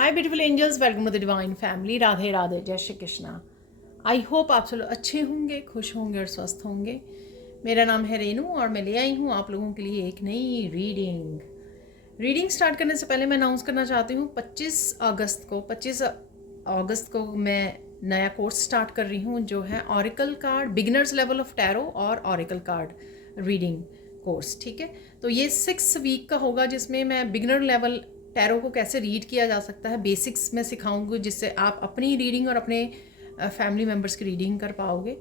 Hi beautiful angels, welcome to the divine family. Radhe Radhe, जय Shri Krishna. I hope आप सब लोग अच्छे होंगे, खुश होंगे और स्वस्थ होंगे। मेरा नाम है रेनू और मैं ले आई हूँ आप लोगों के लिए एक नई रीडिंग स्टार्ट करने से पहले मैं अनाउंस करना चाहती हूँ 25 अगस्त को मैं नया कोर्स स्टार्ट कर रही हूँ, जो है oracle card beginners level of tarot और ऑरिकल कार्ड रीडिंग कोर्स। ठीक है, तो ये 6 वीक का होगा, जिसमें मैं बिगिनर लेवल टैरो को कैसे रीड किया जा सकता है बेसिक्स में सिखाऊंगी, जिससे आप अपनी रीडिंग और अपने फैमिली मेम्बर्स की रीडिंग कर पाओगे।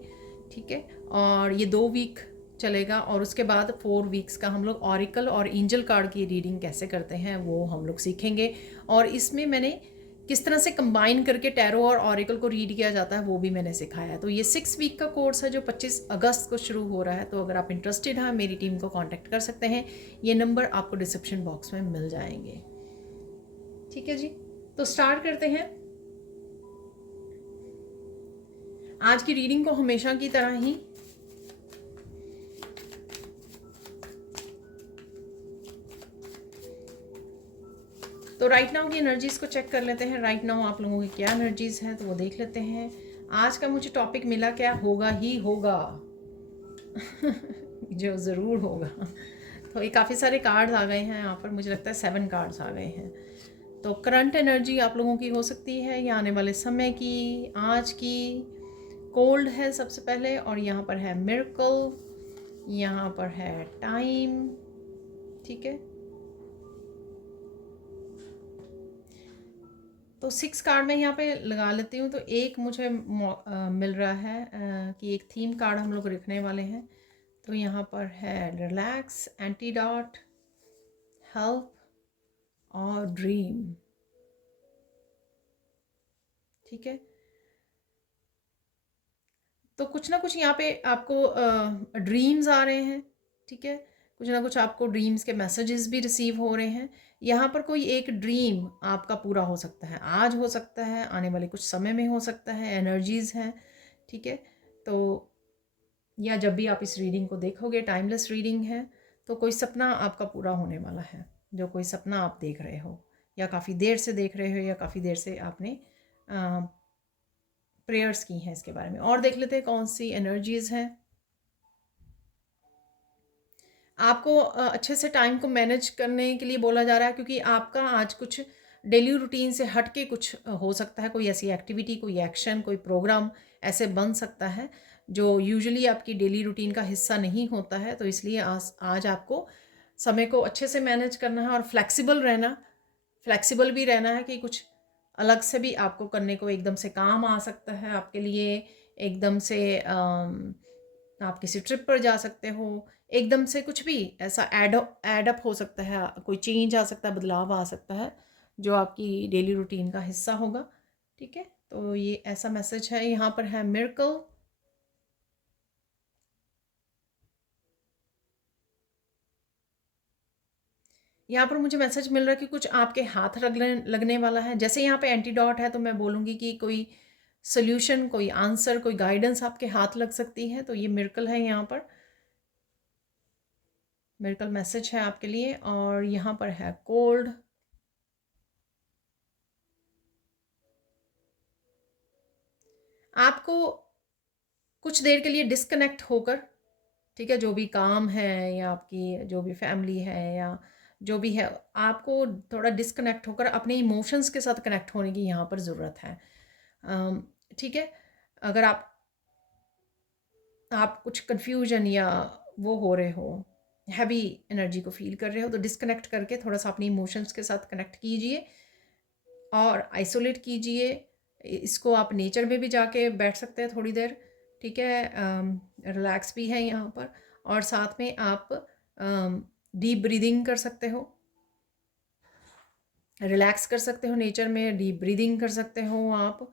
ठीक है, और ये 2 वीक चलेगा और उसके बाद 4 वीक्स का हम लोग ऑरिकल और एंजल कार्ड की रीडिंग कैसे करते हैं वो हम लोग सीखेंगे। और इसमें मैंने किस तरह से कंबाइन करके टैरो और ऑरिकल को रीड किया जाता है वो भी मैंने सिखाया है। तो ये 6 वीक का कोर्स है जो 25 अगस्त को शुरू हो रहा है। तो अगर आप इंटरेस्टेड हैं मेरी टीम को कांटेक्ट कर सकते हैं, ये नंबर आपको डिस्क्रिप्शन बॉक्स में मिल जाएंगे। ठीक है जी, तो स्टार्ट करते हैं। आज की रीडिंग को हमेशा की तरह ही तो राइट नाउ की एनर्जीज को चेक कर लेते हैं। राइट नाउ आप लोगों की क्या एनर्जीज हैं तो वो देख लेते हैं। आज का मुझे टॉपिक मिला, क्या होगा ही होगा जो ज़रूर होगा। तो ये काफ़ी सारे कार्ड्स आ गए हैं यहाँ पर, मुझे लगता है 7 कार्ड्स आ गए हैं। तो करंट एनर्जी आप लोगों की हो सकती है या आने वाले समय की, आज की। कोल्ड है सबसे पहले, और यहाँ पर है मिरेकल, यहाँ पर है टाइम। ठीक है, तो 6 कार्ड मैं यहाँ पे लगा लेती हूँ। तो एक मुझे मिल रहा है कि एक थीम कार्ड हम लोग रखने वाले हैं। तो यहाँ पर है रिलैक्स, एंटीडॉट, हेल्प और ड्रीम। ठीक है, तो कुछ ना कुछ यहाँ पे आपको ड्रीम्स आ रहे हैं। ठीक है, कुछ ना कुछ आपको ड्रीम्स के मैसेजेस भी रिसीव हो रहे हैं। यहाँ पर कोई एक ड्रीम आपका पूरा हो सकता है, आज हो सकता है, आने वाले कुछ समय में हो सकता है, एनर्जीज हैं। ठीक है, तो या जब भी आप इस रीडिंग को देखोगे, टाइमलेस रीडिंग है, तो कोई सपना आपका पूरा होने वाला है। जो कोई सपना आप देख रहे हो या काफ़ी देर से देख रहे हो या काफ़ी देर से आपने प्रेयर्स की हैं इसके बारे में। और देख लेते हैं कौन सी एनर्जीज हैं। आपको अच्छे से टाइम को मैनेज करने के लिए बोला जा रहा है, क्योंकि आपका आज कुछ डेली रूटीन से हट के कुछ हो सकता है। कोई ऐसी एक्टिविटी, कोई एक्शन, कोई प्रोग्राम ऐसे बन सकता है जो यूजुअली आपकी डेली रूटीन का हिस्सा नहीं होता है। तो इसलिए आज आपको समय को अच्छे से मैनेज करना है और फ्लेक्सिबल भी रहना है कि कुछ अलग से भी आपको करने को एकदम से काम आ सकता है आपके लिए। एकदम से आप किसी ट्रिप पर जा सकते हो, एकदम से कुछ भी ऐसा एडअप हो सकता है, कोई चेंज आ सकता है, बदलाव आ सकता है जो आपकी डेली रूटीन का हिस्सा होगा। ठीक है, तो ये ऐसा मैसेज है। यहाँ पर है मिरेकल, यहाँ पर मुझे मैसेज मिल रहा है कि कुछ आपके हाथ लगने वाला है। जैसे यहाँ पे एंटीडॉट है तो मैं बोलूँगी कि कोई सोल्यूशन, कोई आंसर, कोई गाइडेंस आपके हाथ लग सकती है। तो ये मिरेकल है, यहाँ पर मिरेकल मैसेज है आपके लिए। और यहाँ पर है कोल्ड, आपको कुछ देर के लिए डिस्कनेक्ट होकर, ठीक है, जो भी काम है या आपकी जो भी फैमिली है या जो भी है, आपको थोड़ा डिस्कनेक्ट होकर अपने इमोशंस के साथ कनेक्ट होने की यहाँ पर ज़रूरत है। ठीक है, अगर आप कुछ कन्फ्यूजन या वो हो रहे हो, हैवी एनर्जी को फील कर रहे हो, तो डिस्कनेक्ट करके थोड़ा सा अपने इमोशंस के साथ कनेक्ट कीजिए और आइसोलेट कीजिए। इसको आप नेचर में भी जाके बैठ सकते हैं थोड़ी देर। ठीक है, रिलैक्स भी है यहाँ पर। और साथ में आप डीप ब्रीदिंग कर सकते हो, रिलैक्स कर सकते हो नेचर में, डीप ब्रीदिंग कर सकते हो आप।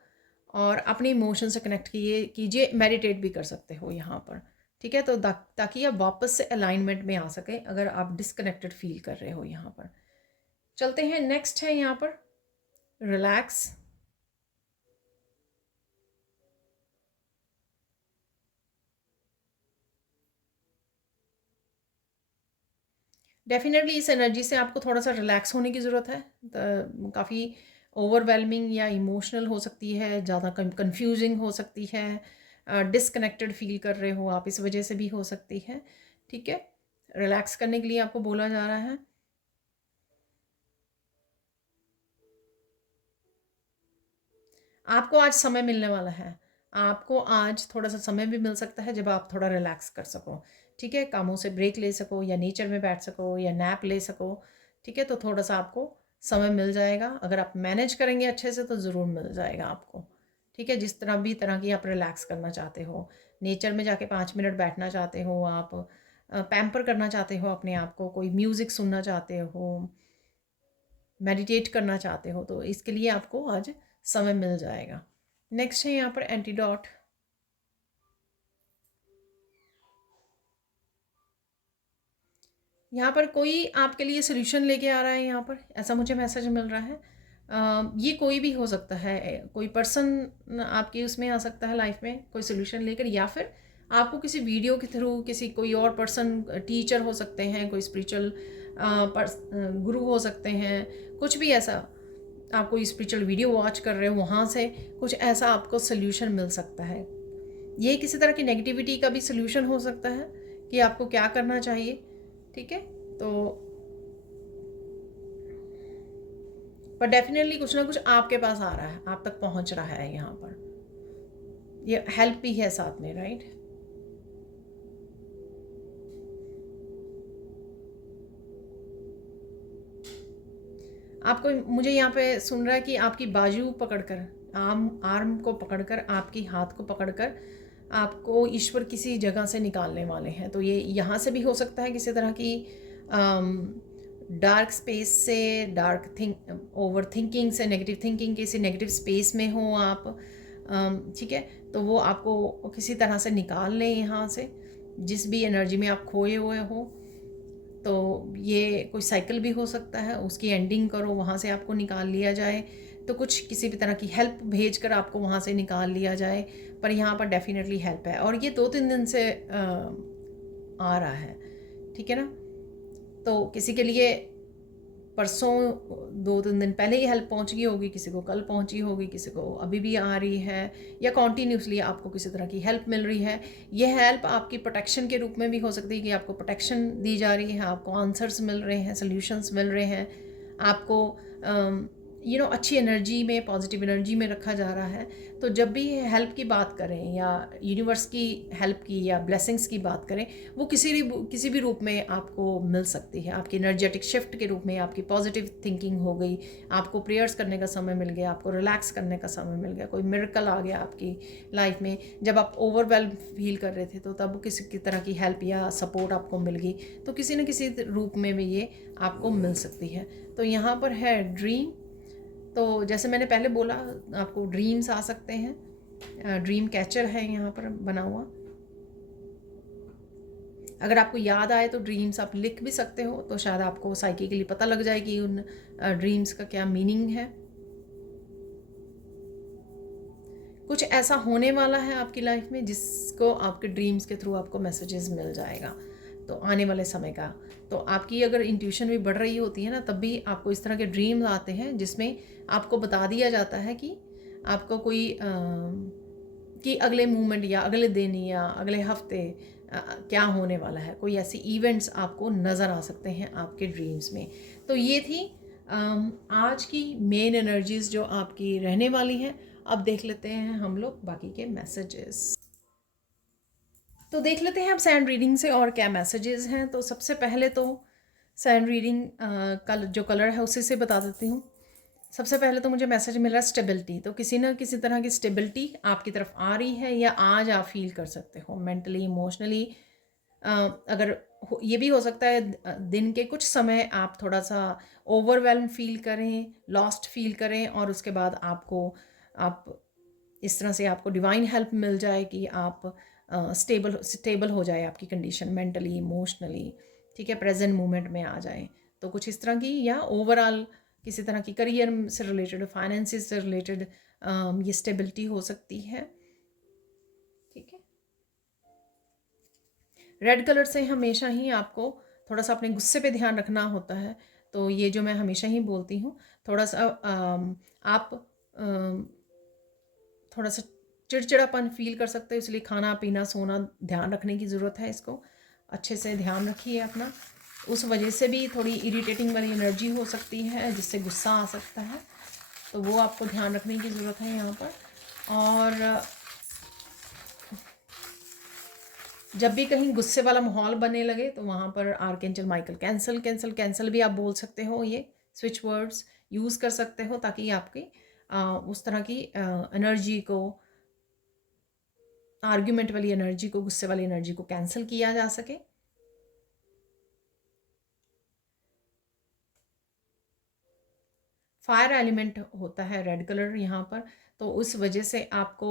और अपने इमोशन से कनेक्ट कीजिए, मेडिटेट भी कर सकते हो यहाँ पर। ठीक है, तो ताकि आप वापस से अलाइनमेंट में आ सकें अगर आप डिस्कनेक्टेड फील कर रहे हो यहाँ पर। चलते हैं, नेक्स्ट है यहाँ पर रिलैक्स। डेफिनेटली इस एनर्जी से आपको थोड़ा सा रिलैक्स होने की ज़रूरत है। काफ़ी ओवरवेलमिंग या इमोशनल हो सकती है, ज़्यादा कंफ्यूजिंग हो सकती है, डिसकनेक्टेड फील कर रहे हो आप, इस वजह से भी हो सकती है। ठीक है, रिलैक्स करने के लिए आपको बोला जा रहा है। आपको आज समय मिलने वाला है, आपको आज थोड़ा सा समय भी मिल सकता है जब आप थोड़ा रिलैक्स कर सको। ठीक है, कामों से ब्रेक ले सको या नेचर में बैठ सको या नैप ले सको। ठीक है, तो थोड़ा सा आपको समय मिल जाएगा, अगर आप मैनेज करेंगे अच्छे से तो ज़रूर मिल जाएगा आपको। ठीक है, जिस तरह की आप रिलैक्स करना चाहते हो, नेचर में जाके 5 मिनट बैठना चाहते हो आप, पैम्पर करना चाहते हो अपने आप को, कोई म्यूज़िक सुनना चाहते हो, मेडिटेट करना चाहते हो, तो इसके लिए आपको आज समय मिल जाएगा। नेक्स्ट है यहाँ पर एंटीडोट। यहाँ पर कोई आपके लिए सोल्यूशन लेके आ रहा है, यहाँ पर ऐसा मुझे मैसेज मिल रहा है। ये कोई भी हो सकता है, कोई पर्सन आपकी उसमें आ सकता है लाइफ में कोई सोल्यूशन लेकर, या फिर आपको किसी वीडियो के थ्रू किसी कोई और पर्सन, टीचर हो सकते हैं, कोई स्पिरिचुअल गुरु हो सकते हैं, कुछ भी ऐसा, आप कोई स्पिरिचुअल वीडियो वॉच कर रहे हो, वहाँ से कुछ ऐसा आपको सोल्यूशन मिल सकता है। ये किसी तरह की नेगेटिविटी का भी सोल्यूशन हो सकता है कि आपको क्या करना चाहिए। ठीक है, तो पर डेफिनेटली कुछ ना कुछ आपके पास आ रहा है, आप तक पहुंच रहा है, यहाँ पर ये हेल्प भी है साथ में, राइट। आपको, मुझे यहाँ पे सुन रहा है कि आपकी बाजू पकड़कर, आर्म को पकड़कर, आपकी हाथ को पकड़कर आपको ईश्वर किसी जगह से निकालने वाले हैं। तो ये यहाँ से भी हो सकता है, किसी तरह की डार्क स्पेस से, ओवर थिंकिंग से, नेगेटिव थिंकिंग, किसी नेगेटिव स्पेस में हो आप। ठीक है, तो वो आपको किसी तरह से निकाल लें यहाँ से, जिस भी एनर्जी में आप खोए हुए हो। तो ये कोई साइकिल भी हो सकता है, उसकी एंडिंग करो, वहाँ से आपको निकाल लिया जाए। तो कुछ किसी भी तरह की हेल्प भेज कर आपको वहाँ से निकाल लिया जाए, पर यहाँ पर डेफिनेटली हेल्प है, और ये 2-3 दिन से आ रहा है। ठीक है ना, तो किसी के लिए परसों 2-3 दिन पहले ही हेल्प पहुंच गई होगी, किसी को कल पहुंची होगी, किसी को अभी भी आ रही है, या कॉन्टीन्यूसली आपको किसी तरह की हेल्प मिल रही है। यह हेल्प आपकी प्रोटेक्शन के रूप में भी हो सकती है कि आपको प्रोटेक्शन दी जा रही है, आपको आंसर्स मिल रहे हैं, सोल्यूशंस मिल रहे हैं, आपको अच्छी एनर्जी में, पॉजिटिव एनर्जी में रखा जा रहा है। तो जब भी हेल्प की बात करें या यूनिवर्स की हेल्प की या ब्लेसिंग्स की बात करें, वो किसी भी रूप में आपको मिल सकती है। आपकी एनर्जेटिक शिफ्ट के रूप में, आपकी पॉजिटिव थिंकिंग हो गई, आपको प्रेयर्स करने का समय मिल गया, आपको रिलैक्स करने का समय मिल गया, कोई मिरेकल आ गया आपकी लाइफ में। जब आप ओवरवेल्म फील कर रहे थे तो तब किसी की तरह की हेल्प या सपोर्ट आपको मिल गई, तो किसी न किसी रूप में भी ये आपको मिल सकती है। तो यहाँ पर है ड्रीम। तो जैसे मैंने पहले बोला, आपको ड्रीम्स आ सकते हैं, ड्रीम कैचर है यहाँ पर बना हुआ। अगर आपको याद आए तो ड्रीम्स आप लिख भी सकते हो, तो शायद आपको साइकिकली पता लग जाए कि उन ड्रीम्स का क्या मीनिंग है। कुछ ऐसा होने वाला है आपकी लाइफ में जिसको आपके ड्रीम्स के थ्रू आपको मैसेजेस मिल जाएगा, तो आने वाले समय का। तो आपकी अगर इंट्यूशन भी बढ़ रही होती है ना, तब भी आपको इस तरह के ड्रीम्स आते हैं जिसमें आपको बता दिया जाता है कि आपको कोई कि अगले मूवमेंट या अगले दिन या अगले हफ्ते क्या होने वाला है, कोई ऐसी इवेंट्स आपको नज़र आ सकते हैं आपके ड्रीम्स में। तो ये थी आज की मेन एनर्जीज जो आपकी रहने वाली हैं। अब देख लेते हैं हम लोग बाकी के मैसेजेस। तो देख लेते हैं अब सैंड रीडिंग से और क्या मैसेजेस हैं। तो सबसे पहले तो सैंड रीडिंग का जो कलर है उसी से बता देती हूँ। सबसे पहले तो मुझे मैसेज मिल रहा है स्टेबिलिटी। तो किसी ना किसी तरह की स्टेबिलिटी आपकी तरफ आ रही है, या आज आप फील कर सकते हो मेंटली, इमोशनली। अगर ये भी हो सकता है दिन के कुछ समय आप थोड़ा सा ओवरवेल्म फील करें, लॉस्ट फील करें, और उसके बाद आप इस तरह से आपको डिवाइन हेल्प मिल जाए कि आप स्टेबल हो जाए आपकी कंडीशन मेंटली, इमोशनली। ठीक है, प्रेजेंट मोमेंट में आ जाए। तो कुछ इस तरह की, या ओवरऑल किसी तरह की करियर से रिलेटेड, फाइनेंसिस से रिलेटेड ये स्टेबिलिटी हो सकती है। ठीक है, रेड कलर से हमेशा ही आपको थोड़ा सा अपने गुस्से पे ध्यान रखना होता है। तो ये जो मैं हमेशा ही बोलती हूँ, थोड़ा सा आप थोड़ा सा चिड़चिड़ापन फील कर सकते हो, इसलिए खाना पीना सोना ध्यान रखने की ज़रूरत है, इसको अच्छे से ध्यान रखिए अपना। उस वजह से भी थोड़ी इरिटेटिंग वाली एनर्जी हो सकती है, जिससे गुस्सा आ सकता है, तो वो आपको ध्यान रखने की ज़रूरत है यहाँ पर। और जब भी कहीं गुस्से वाला माहौल बनने लगे तो वहाँ पर archangel Michael cancel cancel cancel भी आप बोल सकते हो, ये स्विच वर्ड्स यूज़ कर सकते हो, ताकि आपकी उस तरह की एनर्जी को, आर्ग्यूमेंट वाली एनर्जी को, गुस्से वाली एनर्जी को कैंसिल किया जा सके। फायर एलिमेंट होता है रेड कलर यहाँ पर, तो उस वजह से आपको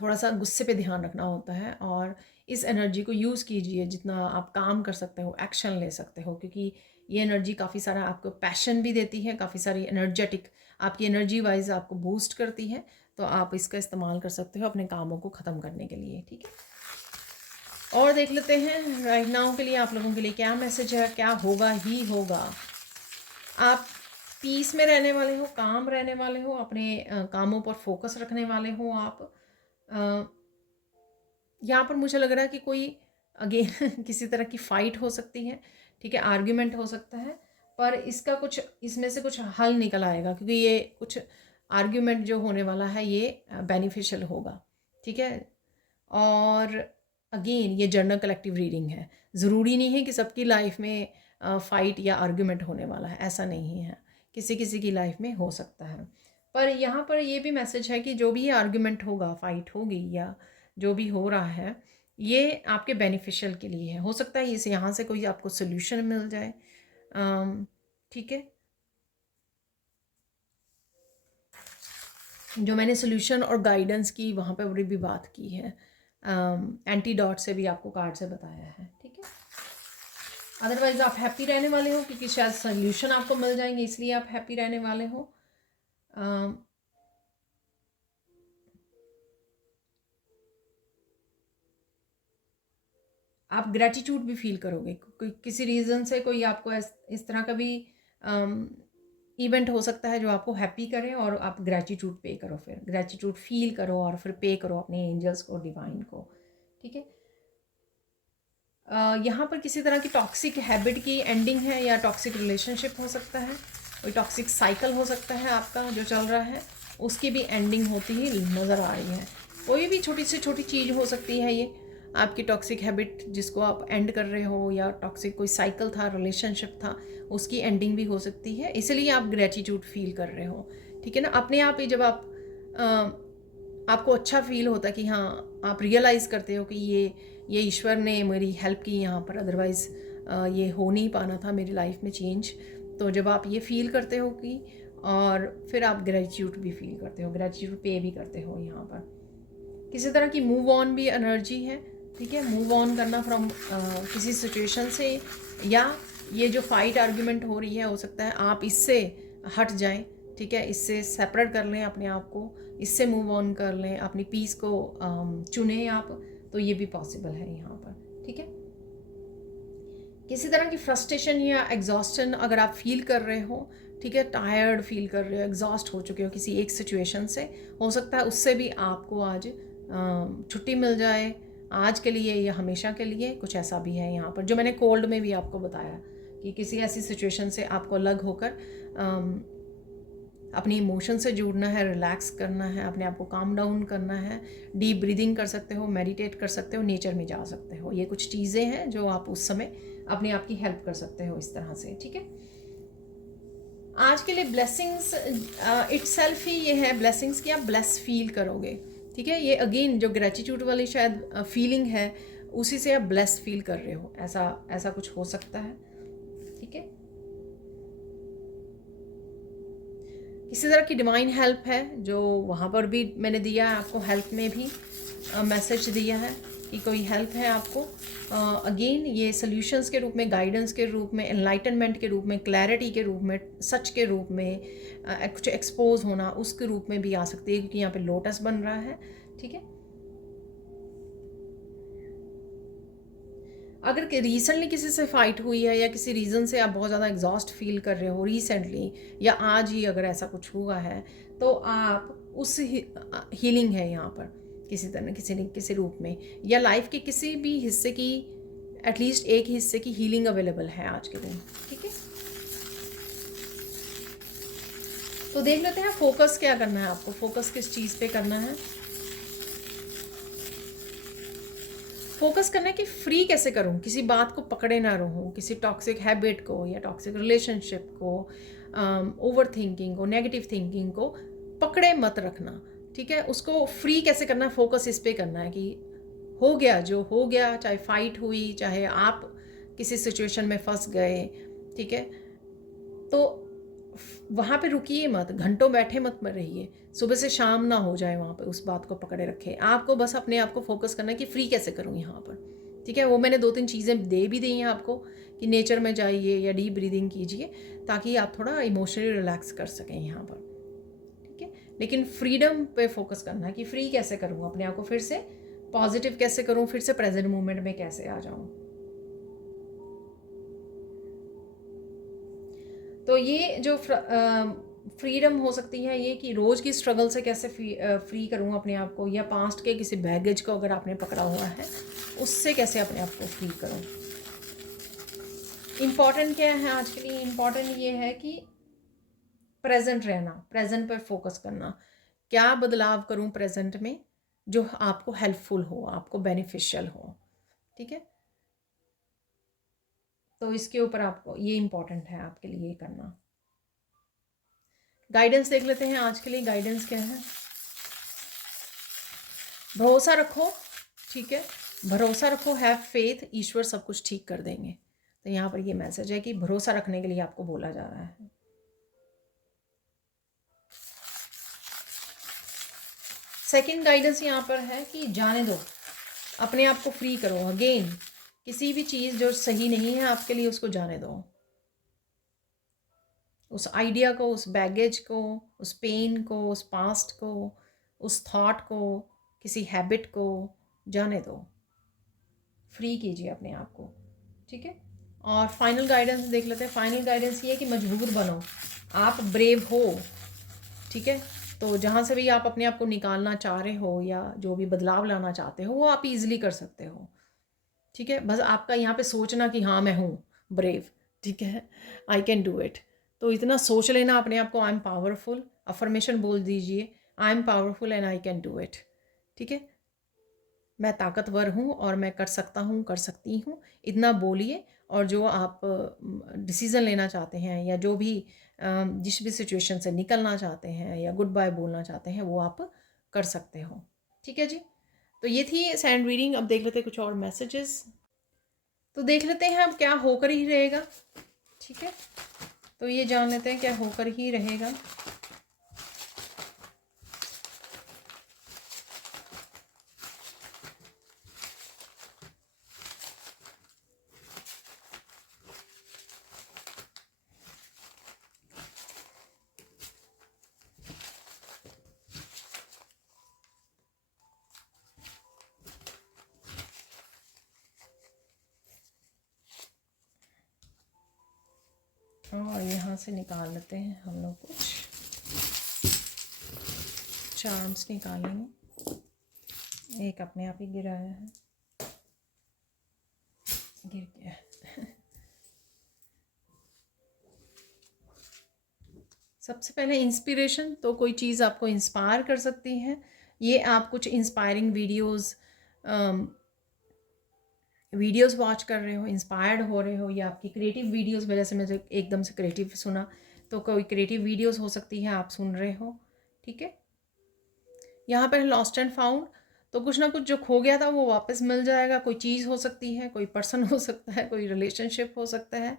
थोड़ा सा गुस्से पे ध्यान रखना होता है, और इस एनर्जी को यूज़ कीजिए जितना आप काम कर सकते हो, एक्शन ले सकते हो, क्योंकि ये एनर्जी काफ़ी सारा आपको पैशन भी देती है, काफ़ी सारी एनर्जेटिक आपकी एनर्जी वाइज आपको बूस्ट करती है, तो आप इसका इस्तेमाल कर सकते हो अपने कामों को ख़त्म करने के लिए। ठीक है, और देख लेते हैं राइट नाउ के लिए आप लोगों के लिए क्या मैसेज है, क्या होगा ही होगा। आप पीस में रहने वाले हो, काम रहने वाले हो, अपने कामों पर फोकस रखने वाले हो आप। यहाँ पर मुझे लग रहा है कि कोई अगेन किसी तरह की फ़ाइट हो सकती है, ठीक है, आर्ग्यूमेंट हो सकता है, पर इसका कुछ इसमें से कुछ हल निकल आएगा, क्योंकि ये कुछ आर्ग्यूमेंट जो होने वाला है ये बेनिफिशियल होगा। ठीक है, और अगेन ये जनरल कलेक्टिव रीडिंग है, ज़रूरी नहीं है कि सबकी लाइफ में फ़ाइट या आर्ग्यूमेंट होने वाला है, ऐसा नहीं है, किसी किसी की लाइफ में हो सकता है। पर यहाँ पर ये भी मैसेज है कि जो भी आर्ग्यूमेंट होगा, फ़ाइट होगी, या जो भी हो रहा है, ये आपके बेनिफिशियल के लिए है। हो सकता है इस यहाँ से कोई आपको सोल्यूशन मिल जाए। ठीक है, जो मैंने सोल्यूशन और गाइडेंस की वहाँ पे बड़ी भी बात की है, एंटीडॉट से भी आपको कार्ड से बताया है। ठीक है, अदरवाइज आप हैप्पी रहने वाले हो, क्योंकि शायद सोल्यूशन आपको मिल जाएंगे, इसलिए आप हैप्पी रहने वाले हो। आप ग्रैटिट्यूड भी फील करोगे, किसी रीज़न से कोई आपको इस तरह का भी इवेंट हो सकता है जो आपको हैप्पी करे, और आप ग्रैटिट्यूड पे करो, फिर ग्रैटिट्यूड फील करो और फिर पे करो अपने एंजल्स को, डिवाइन को। ठीक है, यहाँ पर किसी तरह की टॉक्सिक हैबिट की एंडिंग है, या टॉक्सिक रिलेशनशिप हो सकता है, कोई टॉक्सिक साइकिल हो सकता है आपका जो चल रहा है, उसकी भी एंडिंग होती ही नज़र आ रही है। कोई भी छोटी से छोटी चीज़ हो सकती है ये आपकी टॉक्सिक हैबिट जिसको आप एंड कर रहे हो, या टॉक्सिक कोई साइकिल था, रिलेशनशिप था, उसकी एंडिंग भी हो सकती है, इसलिए आप ग्रेटिट्यूड फील कर रहे हो। ठीक है ना, अपने आप ही जब आप आपको अच्छा फील होता है कि हाँ, आप रियलाइज़ करते हो कि ये ईश्वर ने मेरी हेल्प की यहाँ पर, अदरवाइज़ ये हो नहीं पाना था मेरी लाइफ में चेंज। तो जब आप ये फील करते हो कि, और फिर आप ग्रेटिट्यूड भी फील करते हो, ग्रेटिट्यूड पे भी करते हो यहाँ पर, किसी तरह की मूव ऑन भी एनर्जी है। ठीक है, मूव ऑन करना फ्रॉम किसी सिचुएशन से, या ये जो फाइट आर्ग्यूमेंट हो रही है, हो सकता है आप इससे हट जाएं। ठीक है, इससे सेपरेट कर लें अपने आप को, इससे मूव ऑन कर लें, अपनी पीस को चुनें आप, तो ये भी पॉसिबल है यहाँ पर। ठीक है, किसी तरह की फ्रस्ट्रेशन या एग्जॉस्टन अगर आप फील कर रहे हो, ठीक है, टायर्ड फील कर रहे हो, एग्जॉस्ट हो चुके हो किसी एक सिचुएशन से, हो सकता है उससे भी आपको आज छुट्टी मिल जाए, आज के लिए या हमेशा के लिए, कुछ ऐसा भी है यहाँ पर, जो मैंने कोल्ड में भी आपको बताया कि किसी ऐसी सिचुएशन से आपको अलग होकर अपनी इमोशन से जुड़ना है, रिलैक्स करना है, अपने आप को काम डाउन करना है, डीप ब्रीदिंग कर सकते हो, मेडिटेट कर सकते हो, नेचर में जा सकते हो। ये कुछ चीज़ें हैं जो आप उस समय अपने आप की हेल्प कर सकते हो इस तरह से। ठीक है, आज के लिए ब्लेसिंग्स इटसेल्फ ही ये है ब्लेसिंग्स की, आप ब्लेस फील करोगे। ठीक है, ये अगेन जो ग्रेटिट्यूड वाली शायद फीलिंग है, उसी से आप ब्लेस फील कर रहे हो, ऐसा कुछ हो सकता है। ठीक है, किसी तरह की डिवाइन हेल्प है जो वहाँ पर भी मैंने दिया है आपको, हेल्प में भी मैसेज दिया है कि कोई हेल्प है आपको। अगेन ये सॉल्यूशंस के रूप में, गाइडेंस के रूप में, एनलाइटनमेंट के रूप में, क्लैरिटी के रूप में, सच के रूप में, कुछ एक्सपोज होना उसके रूप में भी आ सकती है, क्योंकि यहाँ पे लोटस बन रहा है। ठीक है, अगर रिसेंटली किसी से फाइट हुई है या किसी रीज़न से आप बहुत ज़्यादा एग्जॉस्ट फील कर रहे हो रिसेंटली, या आज ही अगर ऐसा कुछ हुआ है, तो आप उस हीलिंग है यहाँ पर किसी तरह किसी रूप में, या लाइफ के किसी भी हिस्से की, एटलीस्ट एक हिस्से की हीलिंग अवेलेबल है आज के दिन। ठीक है, तो देख लेते हैं फोकस क्या करना है आपको, फोकस किस चीज़ पे करना है। फोकस करना है कि फ्री कैसे करूं, किसी बात को पकड़े ना रहूं, किसी टॉक्सिक हैबिट को या टॉक्सिक रिलेशनशिप को, ओवर थिंकिंग को, नेगेटिव थिंकिंग को पकड़े मत रखना। ठीक है, उसको फ्री कैसे करना है, फोकस इस पे करना है कि हो गया जो हो गया, चाहे फाइट हुई, चाहे आप किसी सिचुएशन में फंस गए। ठीक है, तो वहाँ पे रुकिए मत, घंटों बैठे मत रहिए, सुबह से शाम ना हो जाए वहाँ पे उस बात को पकड़े रखे। आपको बस अपने आप को फोकस करना है कि फ्री कैसे करूँ यहाँ पर। ठीक है, वो मैंने 2-3 चीज़ें दे भी दी हैं आपको कि नेचर में जाइए या डीप ब्रीदिंग कीजिए ताकि आप थोड़ा इमोशनली रिलैक्स कर सकें यहाँ पर। ठीक है, लेकिन फ्रीडम पे फोकस करना है कि फ्री कैसे करूँ अपने आप को, फिर से पॉजिटिव कैसे करूँ, फिर से प्रेजेंट मोमेंट में कैसे आ जाऊँ। तो ये जो फ्रीडम हो सकती है ये कि रोज़ की स्ट्रगल से कैसे फ्री करूँ अपने आप को, या पास्ट के किसी बैगेज को अगर आपने पकड़ा हुआ है उससे कैसे अपने आप को फ्री करूँ। इम्पॉर्टेंट क्या है आज के लिए, इम्पॉर्टेंट ये है कि प्रेजेंट रहना, प्रेजेंट पर फोकस करना। क्या बदलाव करूँ प्रेजेंट में जो आपको हेल्पफुल हो, आपको बेनिफिशियल हो। ठीक है, तो इसके ऊपर आपको ये इम्पॉर्टेंट है आपके लिए करना। गाइडेंस देख लेते हैं आज के लिए, गाइडेंस क्या है। भरोसा रखो, ठीक है, भरोसा रखो, हैव फेथ, ईश्वर सब कुछ ठीक कर देंगे। तो यहाँ पर ये मैसेज है कि भरोसा रखने के लिए आपको बोला जा रहा है। सेकंड गाइडेंस यहाँ पर है कि जाने दो, अपने आप को फ्री करो। अगेन, किसी भी चीज़ जो सही नहीं है आपके लिए उसको जाने दो, उस आइडिया को, उस बैगेज को, उस पेन को, उस पास्ट को, उस थॉट को, किसी हैबिट को जाने दो, फ्री कीजिए अपने आप को। ठीक है, और फाइनल गाइडेंस देख लेते हैं। फाइनल गाइडेंस ये है कि मजबूर बनो, आप ब्रेव हो। ठीक है, तो जहाँ से भी आप अपने आप को निकालना चाह रहे हो या जो भी बदलाव लाना चाहते हो वो आप इजीली कर सकते हो। ठीक है, बस आपका यहाँ पे सोचना कि हाँ मैं हूँ ब्रेव, ठीक है, आई कैन डू इट। तो इतना सोच लेना अपने आप को, आई एम पावरफुल, अफर्मेशन बोल दीजिए, I am powerful and I can do it. ठीक है, मैं ताकतवर हूँ और मैं कर सकता हूँ, कर सकती हूँ, इतना बोलिए। और जो आप डिसीज़न लेना चाहते हैं या जो भी जिस भी सिचुएशन से निकलना चाहते हैं या गुड बाय बोलना चाहते हैं वो आप कर सकते हो। ठीक है जी, तो ये थी सैंड रीडिंग। अब देख लेते हैं कुछ और मैसेजेस। तो देख लेते हैं अब क्या होकर ही रहेगा। ठीक है, तो ये जान लेते हैं क्या होकर ही रहेगा। और यहाँ से निकाल लेते हैं हम लोग कुछ चार्म्स निकालेंगे। एक अपने आप ही गिराया है, गिर गया। सबसे पहले इंस्पिरेशन, तो कोई चीज़ आपको इंस्पायर कर सकती है। ये आप कुछ इंस्पायरिंग वीडियोस वॉच कर रहे हो, इंस्पायर्ड हो रहे हो, या आपकी क्रिएटिव वीडियोस वजह से मुझे एकदम से क्रिएटिव सुना, तो कोई क्रिएटिव वीडियोस हो सकती है आप सुन रहे हो। ठीक है, यहाँ पर लॉस्ट एंड फाउंड, तो कुछ ना कुछ जो खो गया था वो वापस मिल जाएगा। कोई चीज़ हो सकती है, कोई पर्सन हो सकता है, कोई रिलेशनशिप हो सकता है,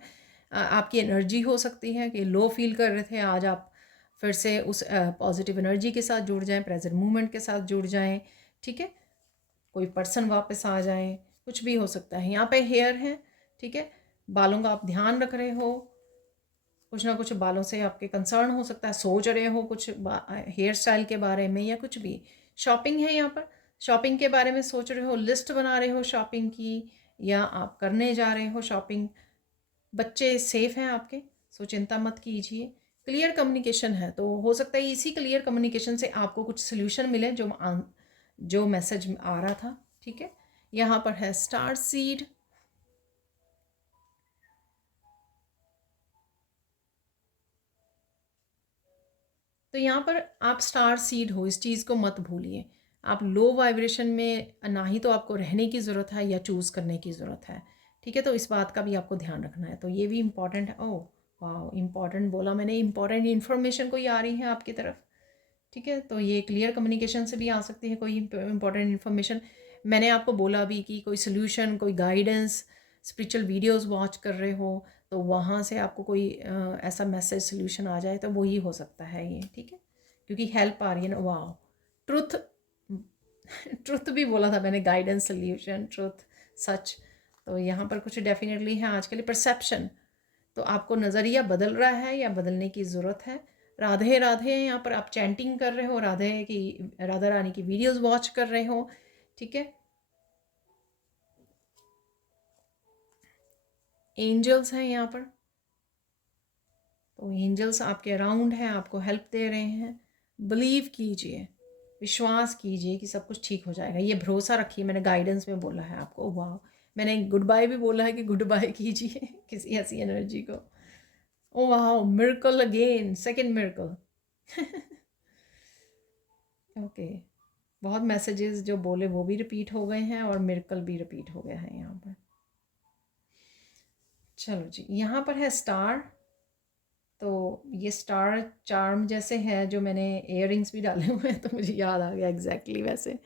आपकी एनर्जी हो सकती है कि लो फील कर रहे थे, आज आप फिर से उस पॉजिटिव एनर्जी के साथ जुड़ जाएं, प्रेजेंट मूवमेंट के साथ जुड़ जाएं। ठीक है, कोई पर्सन वापस आ जाए, कुछ भी हो सकता है। यहाँ पे हेयर है, ठीक है, बालों का आप ध्यान रख रहे हो, कुछ ना कुछ बालों से आपके कंसर्न हो सकता है, सोच रहे हो कुछ हेयर स्टाइल के बारे में या कुछ भी। शॉपिंग है यहाँ पर, शॉपिंग के बारे में सोच रहे हो, लिस्ट बना रहे हो शॉपिंग की, या आप करने जा रहे हो शॉपिंग। बच्चे सेफ हैं आपके, सो चिंता मत कीजिए। क्लियर कम्युनिकेशन है, तो हो सकता है इसी क्लियर कम्युनिकेशन से आपको कुछ सोल्यूशन मिले जो मैसेज आ रहा था। ठीक है, यहाँ पर है स्टार सीड। तो यहाँ पर आप स्टार सीड हो, इस चीज़ को मत भूलिए। आप लो वाइब्रेशन में ना ही तो आपको रहने की ज़रूरत है या चूज़ करने की ज़रूरत है। ठीक है, तो इस बात का भी आपको ध्यान रखना है। तो ये भी इम्पॉर्टेंट है। ओह वाह, इम्पॉर्टेंट बोला मैंने, इम्पॉर्टेंट इन्फॉर्मेशन कोई आ रही है आपकी तरफ। ठीक है, तो ये क्लियर कम्युनिकेशन से भी आ सकती है कोई इम्पॉर्टेंट इन्फॉर्मेशन। मैंने आपको बोला भी कि कोई सोल्यूशन, कोई गाइडेंस, स्पिरिचुअल वीडियोस वॉच कर रहे हो तो वहाँ से आपको कोई ऐसा मैसेज सोल्यूशन आ जाए तो वो ही हो सकता है ये। ठीक है, क्योंकि हेल्प आ रही है ना। वाह, ट्रुथ ट्रुथ भी बोला था मैंने, गाइडेंस, सोल्यूशन, ट्रुथ, सच। तो यहाँ पर कुछ डेफिनेटली है आज के लिए। परसेप्शन, तो आपको नज़रिया बदल रहा है या बदलने की ज़रूरत है। राधे राधे, यहाँ पर आप चैंटिंग कर रहे हो, राधा रानी की वीडियोस वॉच कर रहे हो। ठीक है, एंजल्स हैं यहाँ पर, तो एंजल्स आपके अराउंड हैं, आपको हेल्प दे रहे हैं। बिलीव कीजिए, विश्वास कीजिए कि सब कुछ ठीक हो जाएगा, ये भरोसा रखिए। मैंने गाइडेंस में बोला है आपको। वाह, मैंने गुड बाय भी बोला है कि गुड बाय कीजिए किसी ऐसी एनर्जी को। ओ वाह, miracle again, second miracle. Okay, बहुत मैसेजेस जो बोले वो भी रिपीट हो गए हैं और मिरेकल भी रिपीट हो गया है यहाँ पर। चलो जी, यहाँ पर है स्टार। तो ये स्टार चार्म जैसे है, जो मैंने इयररिंग्स भी डाले हुए हैं तो मुझे याद आ गया एग्जैक्टली वैसे।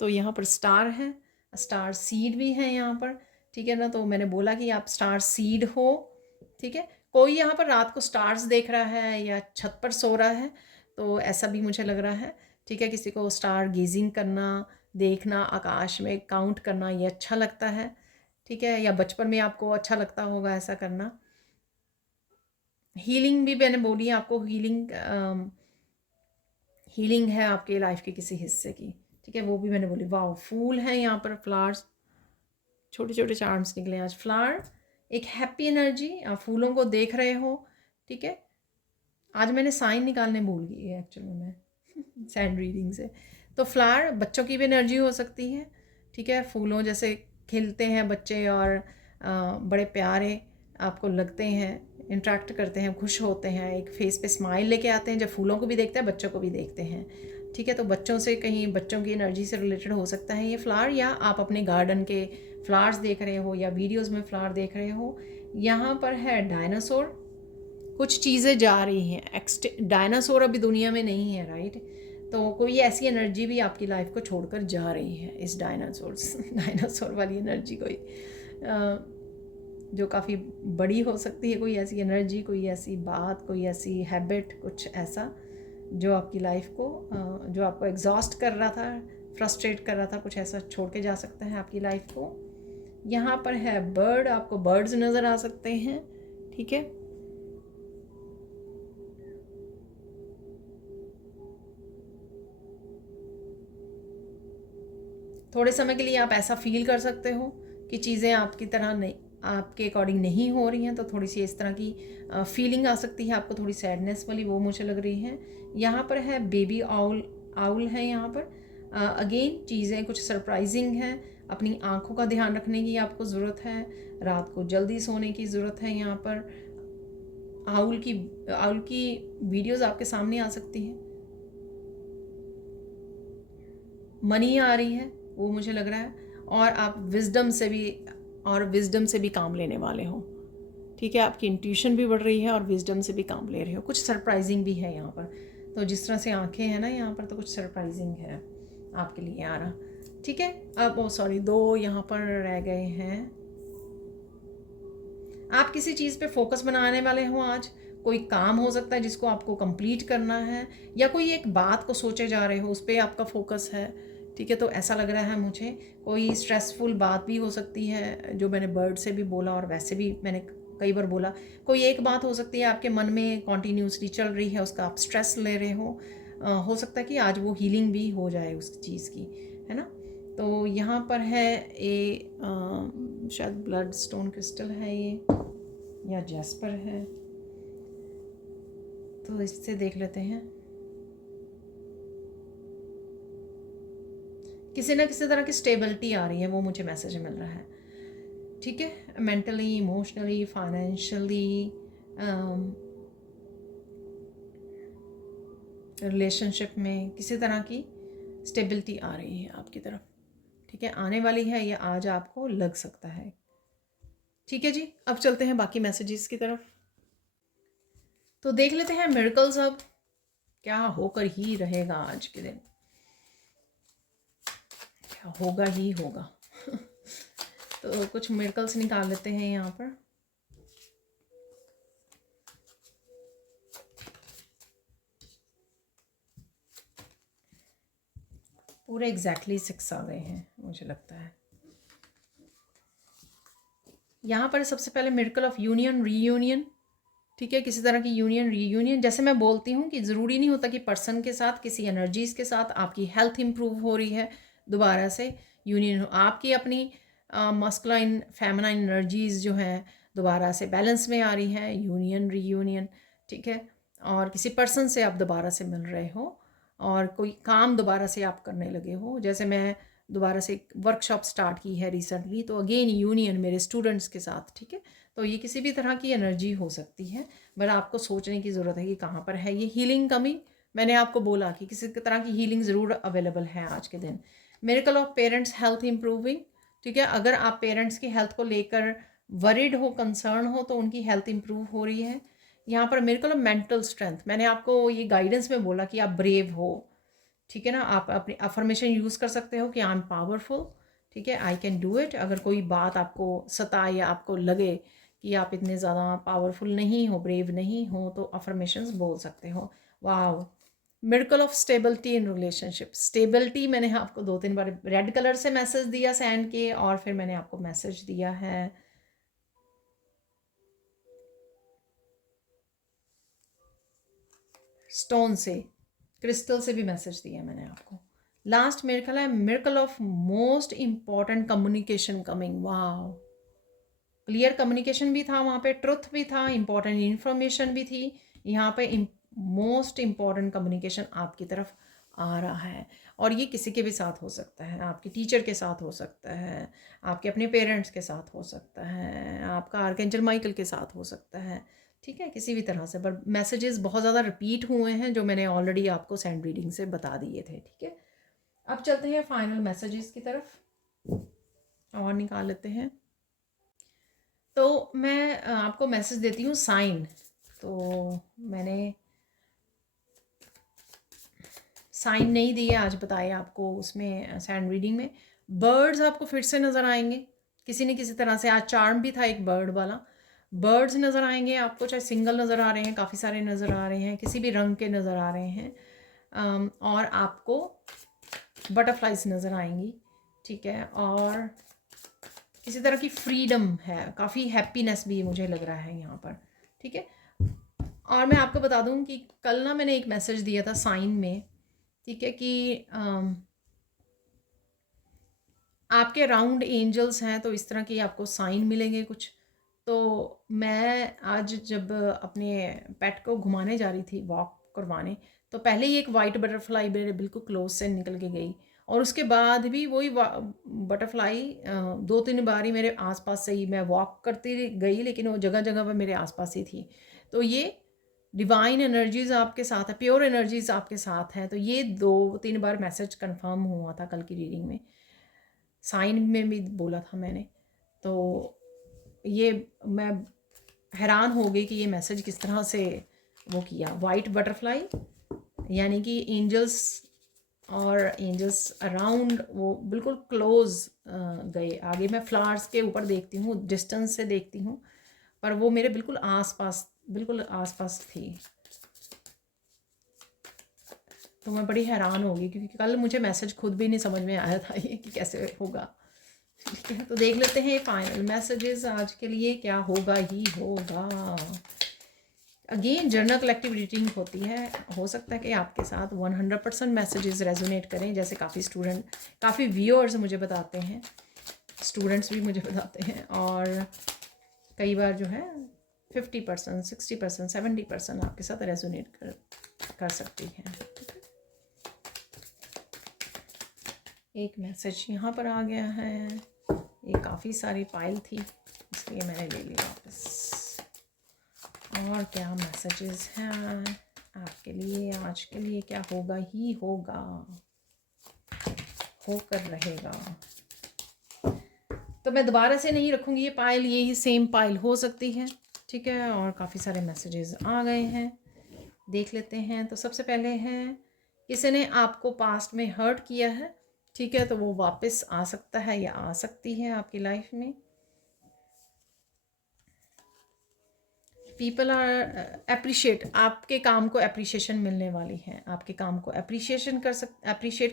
तो यहाँ पर स्टार है, स्टार सीड भी है यहाँ पर। ठीक है ना, तो मैंने बोला कि आप स्टार सीड हो। ठीक है, कोई यहाँ पर रात को स्टार्स देख रहा है या छत पर सो रहा है, तो ऐसा भी मुझे लग रहा है। ठीक है, किसी को स्टार गेजिंग करना, देखना, आकाश में काउंट करना, ये अच्छा लगता है। ठीक है, या बचपन में आपको अच्छा लगता होगा ऐसा करना। हीलिंग भी मैंने बोली है आपको, हीलिंग है आपके लाइफ के किसी हिस्से की। ठीक है, वो भी मैंने बोली। वाह, फूल है यहाँ पर, फ्लावर्स, छोटे छोटे चार्म्स निकले आज। फ्लावर, एक हैप्पी एनर्जी, आप फूलों को देख रहे हो। ठीक है, आज मैंने साइन निकालने भूल गई है एक्चुअली में सैंड रीडिंग से। तो फ्लावर बच्चों की भी एनर्जी हो सकती है। ठीक है, फूलों जैसे खिलते हैं बच्चे और बड़े प्यारे आपको लगते हैं, इंटरेक्ट करते हैं, खुश होते हैं, एक फेस पे स्माइल लेके आते हैं जब फूलों को भी देखते हैं, बच्चों को भी देखते हैं। ठीक है, तो बच्चों से कहीं बच्चों की एनर्जी से रिलेटेड हो सकता है ये फ्लावर, या आप अपने गार्डन के फ्लावर्स देख रहे हो या वीडियोस में फ्लावर देख रहे हो। यहाँ पर है डायनासोर, कुछ चीज़ें जा रही हैं। डायनासोर अभी दुनिया में नहीं है, राइट। तो कोई ऐसी एनर्जी भी आपकी लाइफ को छोड़कर जा रही है, इस डायनासोर वाली एनर्जी कोई जो काफ़ी बड़ी हो सकती है। कोई ऐसी एनर्जी, कोई ऐसी बात, कोई ऐसी हैबिट, कुछ ऐसा जो आपकी लाइफ को जो आपको एग्जॉस्ट कर रहा था, फ्रस्ट्रेट कर रहा था, कुछ ऐसा छोड़ के जा सकता है आपकी लाइफ को। यहाँ पर है बर्ड, आपको बर्ड्स नज़र आ सकते हैं। ठीक है, थोड़े समय के लिए आप ऐसा फील कर सकते हो कि चीज़ें आपकी तरह नहीं, आपके अकॉर्डिंग नहीं हो रही हैं, तो थोड़ी सी इस तरह की फीलिंग आ सकती है आपको, थोड़ी सैडनेस वाली, वो मुझे लग रही है। यहाँ पर है बेबी आउल, आउल है यहाँ पर। अगेन चीज़ें कुछ सरप्राइजिंग हैं, अपनी आँखों का ध्यान रखने की आपको ज़रूरत है, रात को जल्दी सोने की ज़रूरत है। यहाँ पर आउल की वीडियोज़ आपके सामने आ सकती हैं। मनी आ रही है, वो मुझे लग रहा है, और आप विजडम से भी काम लेने वाले हो। ठीक है, आपकी इंट्यूशन भी बढ़ रही है और विजडम से भी काम ले रहे हो। कुछ सरप्राइजिंग भी है यहाँ पर, तो जिस तरह से आंखें हैं ना यहाँ पर, तो कुछ सरप्राइजिंग है आपके लिए आ रहा। ठीक है, अब ओ सॉरी, 2 यहाँ पर रह गए हैं। आप किसी चीज़ पे फोकस बनाने वाले हो आज, कोई काम हो सकता है जिसको आपको कंप्लीट करना है, या कोई एक बात को सोचे जा रहे हो, उस पर आपका फोकस है। ठीक है, तो ऐसा लग रहा है मुझे। कोई स्ट्रेसफुल बात भी हो सकती है, जो मैंने बर्ड से भी बोला और वैसे भी मैंने कई बार बोला। कोई एक बात हो सकती है आपके मन में कॉन्टीन्यूसली चल रही है, उसका आप स्ट्रेस ले रहे हो सकता है कि आज वो हीलिंग भी हो जाए उस चीज़ की, है ना। तो यहाँ पर है शायद ब्लड स्टोन क्रिस्टल है ये, या जैस्पर है, तो इससे देख लेते हैं। किसी ना किसी तरह की स्टेबिलिटी आ रही है, वो मुझे मैसेज मिल रहा है, ठीक है। मेंटली, इमोशनली, फाइनेंशियली, रिलेशनशिप में किसी तरह की स्टेबिलिटी आ रही है आपकी तरफ, ठीक है। आने वाली है या आज आपको लग सकता है, ठीक है जी। अब चलते हैं बाकी मैसेजेस की तरफ। तो देख लेते हैं मिरेकल्स अब क्या होकर ही रहेगा आज के दिन, क्या होगा ही होगा। तो कुछ मिरेकल्स निकाल लेते हैं यहाँ पर। पूरे एग्जैक्टली 6 आ गए हैं मुझे लगता है। यहाँ पर सबसे पहले मिरेकल ऑफ यूनियन, रीयूनियन, ठीक है। किसी तरह की यूनियन, रीयूनियन, जैसे मैं बोलती हूँ कि ज़रूरी नहीं होता कि पर्सन के साथ, किसी एनर्जीज़ के साथ आपकी हेल्थ इंप्रूव हो रही है, दोबारा से यूनियन हो, आपकी अपनी मस्कुलाइन फेमिनाइन एनर्जीज़ जो हैं दोबारा से बैलेंस में आ रही हैं, यूनियन, रीयूनियन, ठीक है। और किसी पर्सन से आप दोबारा से मिल रहे हो और कोई काम दोबारा से आप करने लगे हो, जैसे मैं दोबारा से एक वर्कशॉप स्टार्ट की है रिसेंटली, तो अगेन यूनियन मेरे स्टूडेंट्स के साथ, ठीक है। तो ये किसी भी तरह की एनर्जी हो सकती है, बट आपको सोचने की ज़रूरत है कि कहाँ पर है ये हीलिंग कमी। मैंने आपको बोला कि किसी तरह की हीलिंग ज़रूर अवेलेबल है आज के दिन। Miracle of parents health improving, ठीक है। अगर आप पेरेंट्स की हेल्थ को लेकर वरिड हो, कंसर्न हो, तो उनकी हेल्थ इंप्रूव हो रही है। यहाँ पर मिरेकल ऑफ मेंटल स्ट्रेंथ, मैंने आपको ये गाइडेंस में बोला कि आप ब्रेव हो, ठीक है ना। आप अपनी अफर्मेशन यूज़ कर सकते हो कि आई एम पावरफुल, ठीक है, आई कैन डू इट। अगर कोई बात आपको सताए या आपको लगे कि आप इतने ज़्यादा पावरफुल नहीं हो, ब्रेव नहीं हो, तो अफर्मेशंस बोल सकते हो। Wow, miracle of stability in relationship, stability मैंने आपको 2-3 बार रेड कलर से मैसेज दिया सैंड के, और फिर मैंने आपको मैसेज दिया है स्टोन से, क्रिस्टल से भी मैसेज दिया मैंने आपको। लास्ट मिरेकल है miracle of most important communication coming. वाह, क्लियर कम्युनिकेशन भी था वहाँ पे, ट्रुथ भी था, इम्पॉर्टेंट इन्फॉर्मेशन भी थी। यहाँ पे मोस्ट इम्पॉर्टेंट कम्युनिकेशन आपकी तरफ आ रहा है, और ये किसी के भी साथ हो सकता है, आपके टीचर के साथ हो सकता है, आपके अपने पेरेंट्स के साथ हो सकता है, आपका आर्कएंजल माइकल के साथ हो सकता है, ठीक है, किसी भी तरह से। पर मैसेजेस बहुत ज़्यादा रिपीट हुए हैं जो मैंने ऑलरेडी आपको सेंड रीडिंग से बता दिए थे, ठीक है। अब चलते हैं फाइनल मैसेजेस की तरफ और निकाल लेते हैं। तो मैं आपको मैसेज देती हूँ साइन। तो मैंने साइन नहीं दिए आज, बताए आपको उसमें सैंड रीडिंग में। बर्ड्स आपको फिर से नज़र आएंगे किसी न किसी तरह से। आज चार्म भी था एक बर्ड वाला, बर्ड्स नज़र आएंगे आपको, चाहे सिंगल नज़र आ रहे हैं, काफ़ी सारे नज़र आ रहे हैं, किसी भी रंग के नज़र आ रहे हैं। और आपको बटरफ्लाइज नज़र आएंगी, ठीक है। और किसी तरह की फ्रीडम है, काफ़ी हैप्पीनेस भी मुझे लग रहा है यहाँ पर, ठीक है। और मैं आपको बता दूँ कि कल ना मैंने एक मैसेज दिया था साइन में, ठीक है, कि आपके अराउंड एंजल्स हैं, तो इस तरह के आपको साइन मिलेंगे कुछ। तो मैं आज जब अपने पेट को घुमाने जा रही थी, वॉक करवाने, तो पहले ही एक वाइट बटरफ्लाई मेरे बिल्कुल क्लोज से निकल के गई, और उसके बाद भी वही बटरफ्लाई 2-3 बार ही मेरे आसपास से ही, मैं वॉक करती गई लेकिन वो जगह जगह पर मेरे आसपास ही थी। तो ये डिवाइन एनर्जीज आपके साथ है, प्योर एनर्जीज आपके साथ हैं। तो ये 2-3 बार मैसेज कंफर्म हुआ था कल की रीडिंग में, साइन में भी बोला था मैंने। तो ये मैं हैरान हो गई कि ये मैसेज किस तरह से वो किया। वाइट बटरफ्लाई यानी कि एंजल्स, और एंजल्स अराउंड वो बिल्कुल क्लोज गए। आगे मैं फ्लावर्स के ऊपर देखती हूँ, डिस्टेंस से देखती हूँ, पर वो मेरे बिल्कुल आसपास, बिल्कुल आसपास थी। तो मैं बड़ी हैरान हो गई क्योंकि कल मुझे मैसेज खुद भी नहीं समझ में आया था ये कि कैसे होगा, ठीक है। तो देख लेते हैं फाइनल मैसेजेस आज के लिए, क्या होगा ही होगा। अगेन जनरल कलेक्टिव रीडिंग होती है, हो सकता है कि आपके साथ 100% मैसेजेस रेजोनेट करें, जैसे काफ़ी व्यूअर्स मुझे बताते हैं, स्टूडेंट्स भी मुझे बताते हैं, और कई बार जो है 50%, 60%, 70% आपके साथ रेजोनेट कर सकती है। एक मैसेज यहाँ पर आ गया है, ये काफ़ी सारी पाइल थी इसलिए मैंने ले लिया वापस। और क्या मैसेजेस हैं आपके लिए आज के लिए? क्या होगा ही होगा, होकर रहेगा। तो मैं दोबारा से नहीं रखूँगी ये पाइल, ये ही सेम पाइल हो सकती है, ठीक है। और काफ़ी सारे मैसेजेस आ गए हैं, देख लेते हैं। तो सबसे पहले है, किसी ने आपको पास्ट में हर्ट किया है, ठीक है, तो वो वापस आ सकता है या आ सकती है आपकी लाइफ में। पीपल आर अप्रिशिएट, आपके काम को अप्रिशिएशन मिलने वाली है, आपके काम को अप्रिशिएट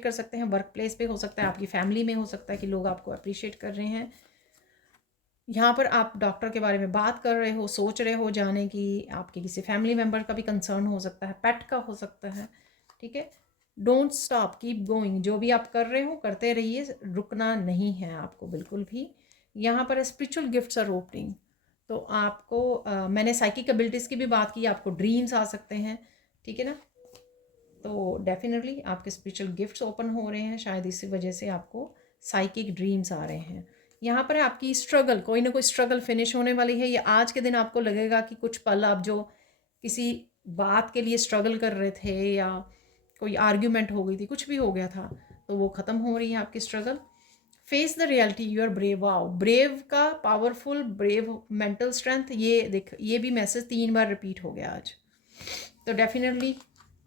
कर सकते हैं। वर्क प्लेस पे हो सकता है, आपकी फैमिली में हो सकता है कि लोग आपको अप्रिशिएट कर रहे हैं। यहाँ पर आप डॉक्टर के बारे में बात कर रहे हो, सोच रहे हो जाने की, आपके किसी फैमिली मेम्बर का भी कंसर्न हो सकता है, पेट का हो सकता है, ठीक है। डोंट स्टॉप, कीप गोइंग, जो भी आप कर रहे हो करते रहिए, रुकना नहीं है आपको बिल्कुल भी। यहाँ पर स्पिरिचुअल गिफ्ट्स आर ओपनिंग, तो आपको मैंने साइकिक एबिलिटीज़ की भी बात की, आपको ड्रीम्स आ सकते हैं, ठीक है ना। तो डेफिनेटली आपके स्पिरिचुअल गिफ्ट्स ओपन हो रहे हैं, शायद इसी वजह से आपको साइकिक ड्रीम्स आ रहे हैं। यहाँ पर आपकी स्ट्रगल, कोई ना कोई स्ट्रगल फिनिश होने वाली है, या आज के दिन आपको लगेगा कि कुछ पल आप जो किसी बात के लिए स्ट्रगल कर रहे थे, या कोई आर्ग्यूमेंट हो गई थी, कुछ भी हो गया था, तो वो ख़त्म हो रही है आपकी struggle. Face the reality, you are brave. Wow, brave का पावरफुल, ब्रेव, मेंटल स्ट्रेंथ, ये भी मैसेज 3 बार रिपीट हो गया आज। तो डेफिनेटली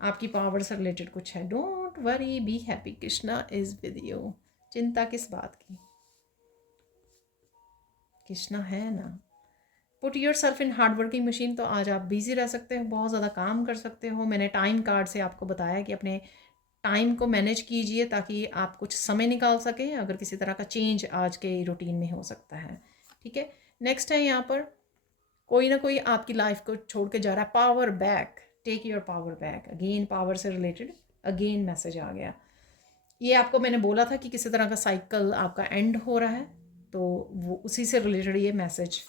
आपकी पावर से रिलेटेड कुछ है। Don't worry, be happy, Krishna is with you. चिंता किस बात की, कृष्णा है ना। Put your self in hard working machine, तो आज आप बिजी रह सकते हो, बहुत ज़्यादा काम कर सकते हो। मैंने टाइम कार्ड से आपको बताया कि अपने टाइम को मैनेज कीजिए ताकि आप कुछ समय निकाल सकें, अगर किसी तरह का चेंज आज के रूटीन में हो सकता है, ठीक है। नेक्स्ट है यहाँ पर, कोई ना कोई आपकी लाइफ को छोड़ के जा रहा है। Power back, take your power back. Again power से रिलेटेड अगेन मैसेज आ गया। ये आपको मैंने बोला था कि किसी तरह का साइकिल आपका एंड हो रहा है, तो वो उसी से रिलेटेड ये मैसेज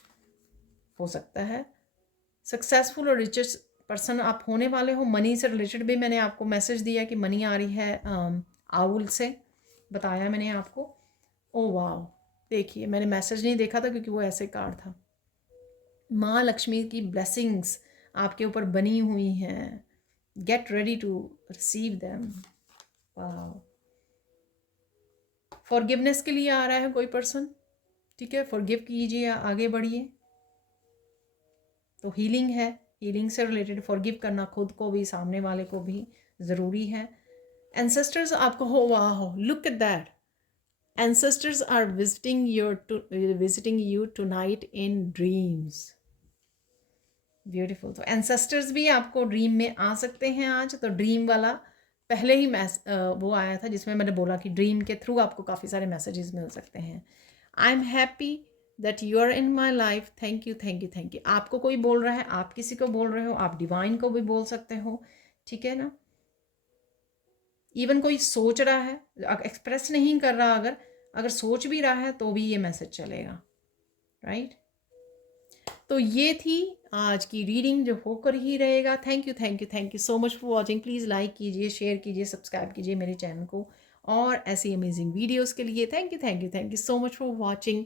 हो सकता है। सक्सेसफुल और रिचेस्ट पर्सन आप होने वाले हो। मनी से रिलेटेड भी मैंने आपको मैसेज दिया कि मनी आ रही है, आउल से बताया मैंने आपको। ओ वाह, देखिए मैंने मैसेज नहीं देखा था क्योंकि वो ऐसे कार्ड था। माँ लक्ष्मी की ब्लेसिंग्स आपके ऊपर बनी हुई हैं, get ready to receive them. वाह, फॉरगिवनेस के लिए आ रहा है कोई पर्सन, ठीक है, फॉरगिव कीजिए, आगे बढ़िए। तो हीलिंग है, हीलिंग से रिलेटेड फॉरगिव करना, खुद को भी सामने वाले को भी ज़रूरी है। एंसेस्टर्स आपको, हो वाह, look at that, ancestors are visiting you tonight in dreams. Beautiful. तो एंसेस्टर्स भी आपको ड्रीम में आ सकते हैं आज। तो ड्रीम वाला पहले ही वो आया था जिसमें मैंने बोला कि ड्रीम के थ्रू आपको काफ़ी सारे मैसेजेस मिल सकते हैं। I am happy that you are in my life, thank you thank you thank you. आपको कोई बोल रहा है, आप किसी को बोल रहे हो, आप डिवाइन को भी बोल सकते हो, ठीक है ना। इवन कोई सोच रहा है, एक्सप्रेस नहीं कर रहा, अगर सोच भी रहा है तो भी ये मैसेज चलेगा, राइट। तो ये थी आज की रीडिंग जो होकर ही रहेगा। Thank you thank you thank you so much for watching. Please like कीजिए, शेयर कीजिए, सब्सक्राइब कीजिए मेरे चैनल को, और ऐसी अमेजिंग वीडियोस के लिए thank you thank you thank you so much for watching,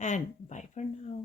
and bye for now.